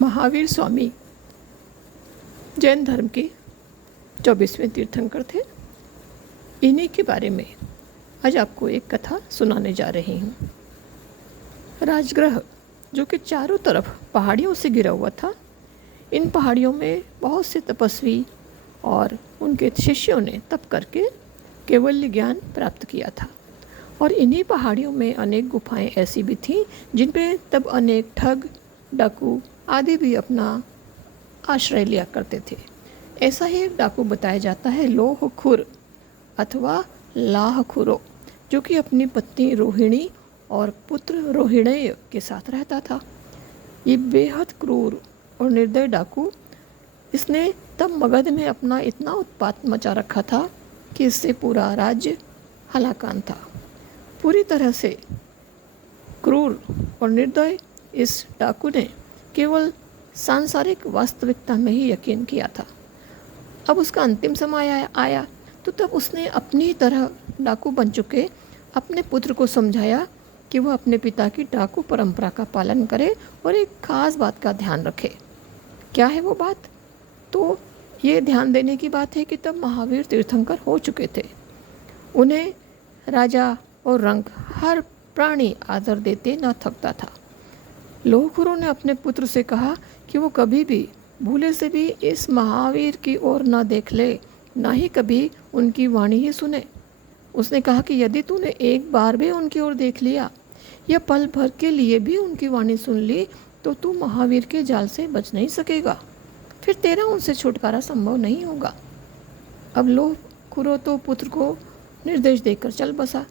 महावीर स्वामी जैन धर्म के 24वें तीर्थंकर थे। इन्हीं के बारे में आज आपको एक कथा सुनाने जा रही हूँ। राजगृह जो कि चारों तरफ पहाड़ियों से घिरा हुआ था, इन पहाड़ियों में बहुत से तपस्वी और उनके शिष्यों ने तप करके केवल्य ज्ञान प्राप्त किया था। और इन्हीं पहाड़ियों में अनेक गुफाएं ऐसी भी थीं जिन पे तब अनेक ठग, डाकू आदि भी अपना आश्रय लिया करते थे। ऐसा ही एक डाकू बताया जाता है लोहखुर अथवा लाहखुरो, जो कि अपनी पत्नी रोहिणी और पुत्र रोहिणेय के साथ रहता था। ये बेहद क्रूर और निर्दय डाकू, इसने तब मगध में अपना इतना उत्पात मचा रखा था कि इससे पूरा राज्य हलाकान था। पूरी तरह से क्रूर और निर्दय इस डाकू ने केवल सांसारिक वास्तविकता में ही यकीन किया था। अब उसका अंतिम समय आया तो तब उसने अपनी तरह डाकू बन चुके अपने पुत्र को समझाया कि वह अपने पिता की डाकू परंपरा का पालन करे और एक खास बात का ध्यान रखे। क्या है वो बात? तो ये ध्यान देने की बात है कि तब महावीर तीर्थंकर हो चुके थे। उन्हें राजा और रंक हर प्राणी आदर देते न थकता था। लोहखुरों ने अपने पुत्र से कहा कि वो कभी भी भूले से भी इस महावीर की ओर न देख ले, ना ही कभी उनकी वाणी ही सुने। उसने कहा कि यदि तूने एक बार भी उनकी ओर देख लिया या पल भर के लिए भी उनकी वाणी सुन ली तो तू महावीर के जाल से बच नहीं सकेगा, फिर तेरा उनसे छुटकारा संभव नहीं होगा। अब लोहखुरों तो पुत्र को निर्देश देकर चल बसा।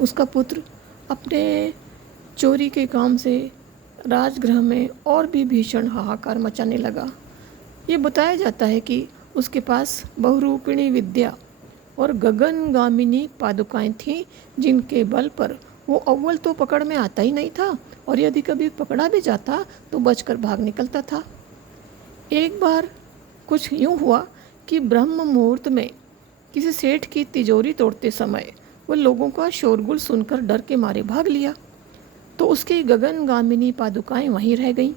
उसका पुत्र अपने चोरी के काम से राजगृह में और भी भीषण हाहाकार मचाने लगा। ये बताया जाता है कि उसके पास बहुरूपिणी विद्या और गगनगामिनी पादुकाएं थीं, जिनके बल पर वो अव्वल तो पकड़ में आता ही नहीं था और यदि कभी पकड़ा भी जाता तो बचकर भाग निकलता था। एक बार कुछ यूँ हुआ कि ब्रह्म मुहूर्त में किसी सेठ की तिजोरी तोड़ते समय वो लोगों का शोरगुल सुनकर डर के मारे भाग लिया, तो उसकी गगनगामिनी पादुकाएं वहीं रह गईं।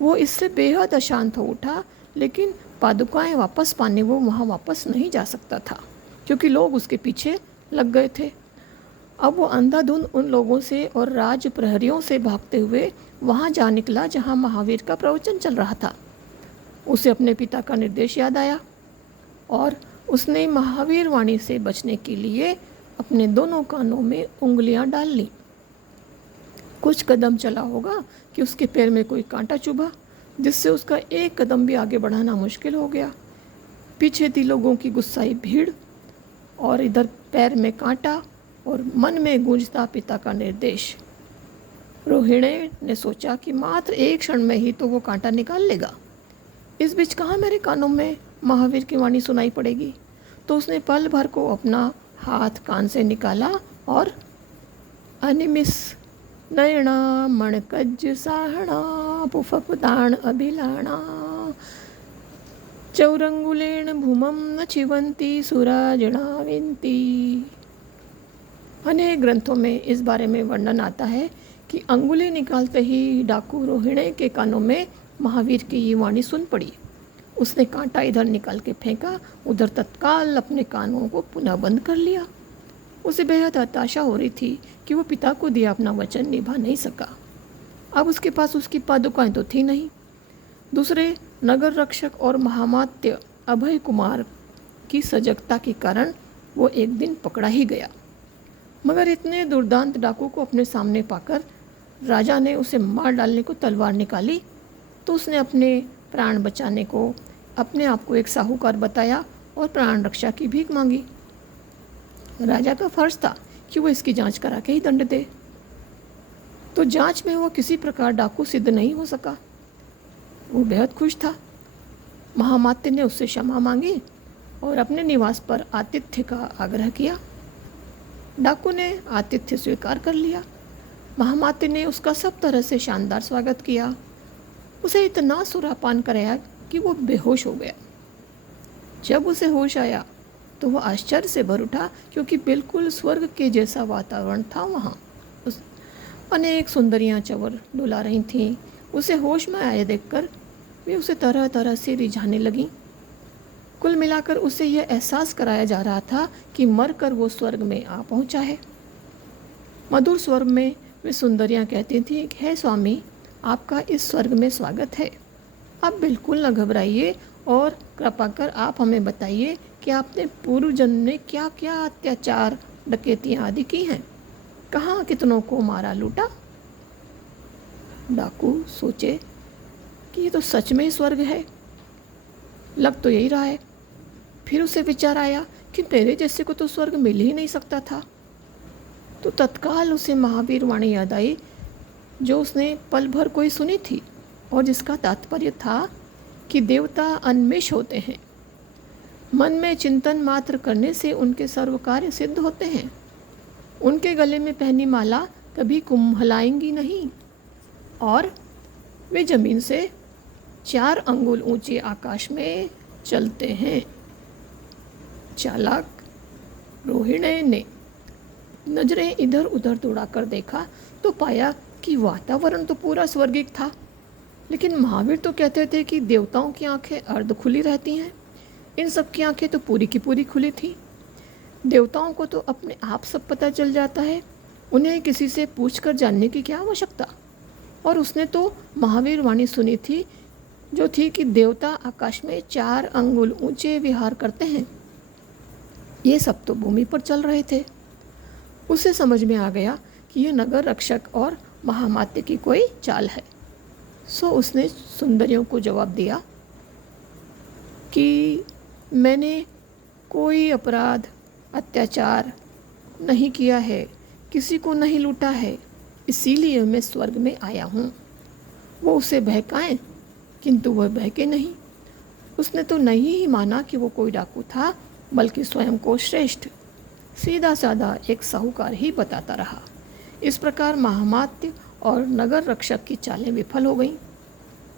वो इससे बेहद अशांत हो उठा, लेकिन पादुकाएं वापस पाने वो वहाँ वापस नहीं जा सकता था क्योंकि लोग उसके पीछे लग गए थे। अब वो अंधाधुंध उन लोगों से और राज प्रहरियों से भागते हुए वहाँ जा निकला जहाँ महावीर का प्रवचन चल रहा था। उसे अपने पिता का निर्देश याद आया और उसने महावीर वाणी से बचने के लिए अपने दोनों कानों में उंगलियां डाल लीं। कुछ कदम चला होगा कि उसके पैर में कोई कांटा चुभा, जिससे उसका एक कदम भी आगे बढ़ाना मुश्किल हो गया। पीछे थी लोगों की गुस्साई भीड़ और इधर पैर में कांटा और मन में गूंजता पिता का निर्देश। रोहिणी ने सोचा कि मात्र एक क्षण में ही तो वो कांटा निकाल लेगा, इस बीच कहाँ मेरे कानों में महावीर की वाणी सुनाई पड़ेगी। तो उसने पल भर को अपना हाथ कान से निकाला और अनिमिस नयना मणकज साहणा पुफपदान अभिलाणा चौरंगुलेन भूमम न छिवंती सुराजणा विंती। अनेक ग्रंथों में इस बारे में वर्णन आता है कि अंगुली निकालते ही डाकू रोहिणी के कानों में महावीर की ये वाणी सुन पड़ी। उसने कांटा इधर निकाल के फेंका, उधर तत्काल अपने कानों को पुनः बंद कर लिया। उसे बेहद हताशा हो रही थी कि वो पिता को दिया अपना वचन निभा नहीं सका। अब उसके पास उसकी पादुकाएं तो थी नहीं। दूसरे नगर रक्षक और महामात्य अभय कुमार की सजगता के कारण वो एक दिन पकड़ा ही गया। मगर इतने दुर्दांत डाकू को अपने सामने पाकर राजा ने उसे मार डालने को तलवार निकाली, तो उसने अपने प्राण बचाने को अपने आप को एक साहूकार बताया और प्राण रक्षा की भीख मांगी। राजा का फर्ज था कि वो इसकी जांच करा के ही दंड दे, तो जांच में वो किसी प्रकार डाकू सिद्ध नहीं हो सका। वो बेहद खुश था। महामात्य ने उससे क्षमा मांगी और अपने निवास पर आतिथ्य का आग्रह किया। डाकू ने आतिथ्य स्वीकार कर लिया। महामात्य ने उसका सब तरह से शानदार स्वागत किया। उसे इतना सुरापान कराया कि वो बेहोश हो गया। जब उसे होश आया तो वह आश्चर्य से भर उठा, क्योंकि बिल्कुल स्वर्ग के जैसा वातावरण था वहाँ। अनेक सुंदरियाँ चंवर डुला रही थीं उसे होश में आए देखकर वे उसे तरह तरह से रिझाने लगीं। कुल मिलाकर उसे यह एहसास कराया जा रहा था कि मरकर वो स्वर्ग में आ पहुंचा है। मधुर स्वर में वे सुंदरियां कहती थीं, हे स्वामी, आपका इस स्वर्ग में स्वागत है। आप बिल्कुल न घबराइए और कृपा कर आप हमें बताइए कि आपने पूर्व जन्म में क्या क्या अत्याचार, डकैतियाँ आदि की हैं। कहाँ कितनों को मारा लूटा। डाकू सोचे कि ये तो सच में स्वर्ग है, लग तो यही रहा है। फिर उसे विचार आया कि मेरे जैसे को तो स्वर्ग मिल ही नहीं सकता था। तो तत्काल उसे महावीर वाणी याद आई जो उसने पल भर कोई सुनी थी और जिसका तात्पर्य था कि देवता अनमिष होते हैं। मन में चिंतन मात्र करने से उनके सर्व कार्य सिद्ध होते हैं। उनके गले में पहनी माला कभी कुम्हलाएंगी नहीं और वे जमीन से 4 अंगुल ऊंचे आकाश में चलते हैं। चालाक रोहिणी ने नजरें इधर उधर दौड़ाकर देखा तो पाया कि वातावरण तो पूरा स्वर्गिक था, लेकिन महावीर तो कहते थे कि देवताओं की आंखें अर्ध खुली रहती हैं। इन सब की आंखें तो पूरी की पूरी खुली थी। देवताओं को तो अपने आप सब पता चल जाता है, उन्हें किसी से पूछकर जानने की क्या आवश्यकता। और उसने तो महावीर वाणी सुनी थी जो थी कि देवता आकाश में 4 अंगुल ऊंचे विहार करते हैं। ये सब तो भूमि पर चल रहे थे। उसे समझ में आ गया कि यह नगर रक्षक और महामात्य की कोई चाल है। सो उसने सुंदरियों को जवाब दिया कि मैंने कोई अपराध, अत्याचार नहीं किया है, किसी को नहीं लूटा है, इसीलिए मैं स्वर्ग में आया हूँ। वो उसे बहकाएं, किंतु वह बहके नहीं। उसने तो नहीं ही माना कि वो कोई डाकू था, बल्कि स्वयं को श्रेष्ठ सीधा साधा एक साहूकार ही बताता रहा। इस प्रकार महामात्य और नगर रक्षक की चालें विफल हो गईं।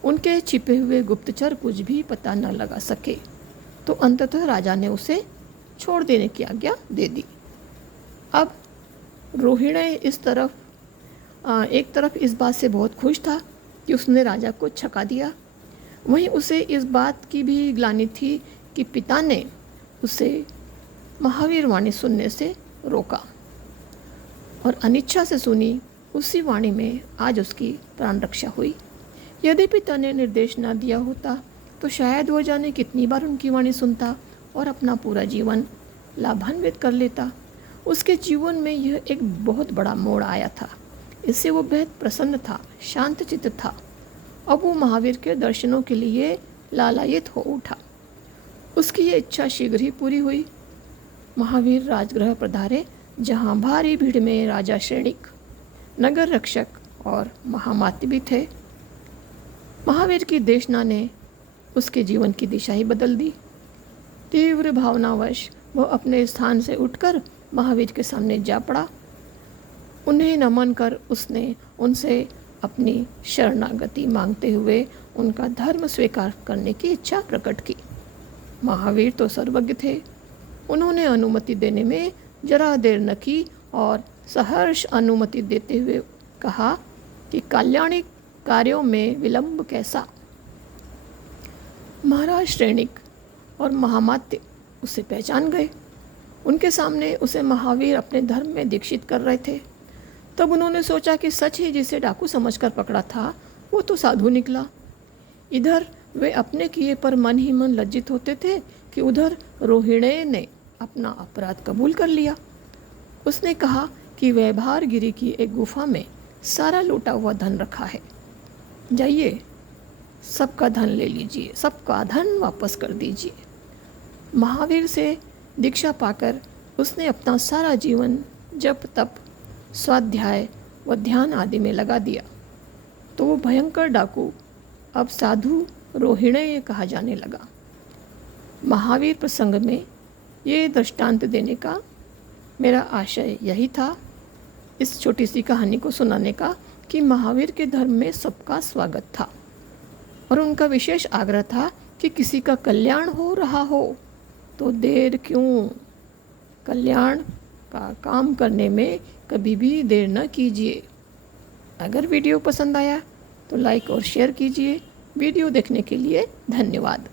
उनके छिपे हुए गुप्तचर कुछ भी पता न लगा सके, तो अंततः राजा ने उसे छोड़ देने की आज्ञा दे दी। अब रोहिणी एक तरफ इस बात से बहुत खुश था कि उसने राजा को छका दिया, वहीं उसे इस बात की भी ग्लानि थी कि पिता ने उसे महावीर वाणी सुनने से रोका और अनिच्छा से सुनी उसी वाणी में आज उसकी प्राण रक्षा हुई। यदि पिता ने निर्देश न दिया होता तो शायद वो जाने कितनी बार उनकी वाणी सुनता और अपना पूरा जीवन लाभान्वित कर लेता। उसके जीवन में यह एक बहुत बड़ा मोड़ आया था। इससे वो बेहद प्रसन्न था, शांत चित्त था। अब वो महावीर के दर्शनों के लिए लालायित हो उठा। उसकी ये इच्छा शीघ्र ही पूरी हुई। महावीर राजगृह पधारे, जहाँ भारी भीड़ में राजा श्रेणिक, नगर रक्षक और महामात्य भी थे। महावीर की देशना ने उसके जीवन की दिशा ही बदल दी। तीव्र भावनावश वह अपने स्थान से उठकर महावीर के सामने जा पड़ा। उन्हें नमन कर उसने उनसे अपनी शरणागति मांगते हुए उनका धर्म स्वीकार करने की इच्छा प्रकट की। महावीर तो सर्वज्ञ थे। उन्होंने अनुमति देने में जरा देर न की और सहर्ष अनुमति देते हुए कहा कि कल्याणी कार्यों में विलंब कैसा। महाराज श्रेणिक और महामात्य उसे पहचान गए। उनके सामने उसे महावीर अपने धर्म में दीक्षित कर रहे थे। तब उन्होंने सोचा कि सच ही जिसे डाकू समझकर पकड़ा था वो तो साधु निकला। इधर वे अपने किए पर मन ही मन लज्जित होते थे कि उधर रोहिणी ने अपना अपराध कबूल कर लिया। उसने कहा कि वैभारगिरी की एक गुफा में सारा लूटा हुआ धन रखा है, जाइए सबका धन ले लीजिए, सबका धन वापस कर दीजिए। महावीर से दीक्षा पाकर उसने अपना सारा जीवन जप तप, स्वाध्याय व ध्यान आदि में लगा दिया। तो वो भयंकर डाकू अब साधु रोहिणी कहा जाने लगा। महावीर प्रसंग में ये दृष्टांत देने का मेरा आशय यही था, इस छोटी सी कहानी को सुनाने का, कि महावीर के धर्म में सबका स्वागत था और उनका विशेष आग्रह था कि किसी का कल्याण हो रहा हो तो देर क्यों, कल्याण का काम करने में कभी भी देर न कीजिए। अगर वीडियो पसंद आया तो लाइक और शेयर कीजिए। वीडियो देखने के लिए धन्यवाद।